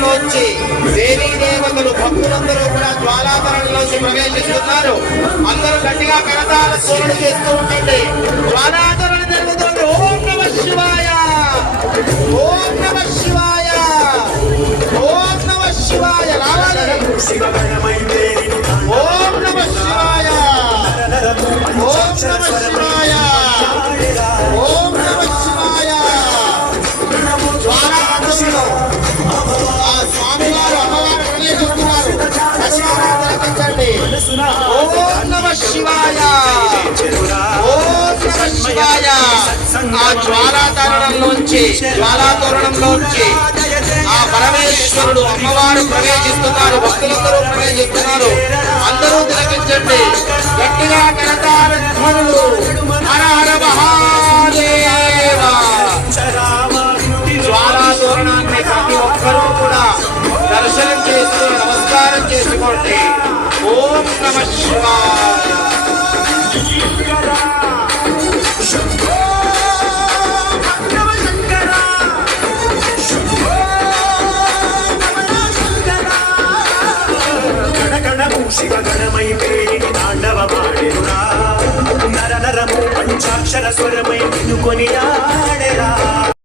జ్వాలాతరణంలోంచి దేవీ దేవతలు భక్తులందరూ కూడా జ్వాలాతరణంలోంచి ప్రవేశిస్తున్నారు. అందరూ గట్టిగా కరతాళ ధ్వనులు చేస్తూ ఉండండి. జ్వాలాతరణ జరుగుతుంది. ఓం నమ శివాయ, ఓం నమ శివాయ, ఓం నమ శివాయ. రావాలి. ఓం నమ శివాయ, ఓం నమ శివాయ, ఓం నమ శివాయ. జ్వాలాతరణంలో ఆ స్వామివారు అమ్మవారు ప్రవేశిస్తున్నారు. ఓం నమ శివాయ, ఓం నమ శివాయ. ఆ జ్వాలాతరణంలోంచి ఆ పరమేశ్వరుడు అమ్మవారు ప్రవేశిస్తున్నారు. భక్తులందరూ ప్రవేశిస్తున్నారు. అందరూ తిలకించండి. గట్టిగా కరతాళ ధ్వనులు. హర హర మహాదేవ. జ్వాలాతోరణాన్ని ప్రతి ఒక్కరూ కూడా దర్శనం చేస్తూ నమస్కారం చేసుకోండి. ఓం నమ శివాయ. శివగణమై పేరిని తాండవమాడెనురా. నర నరము పంచాక్షర స్వరమై వినుకొని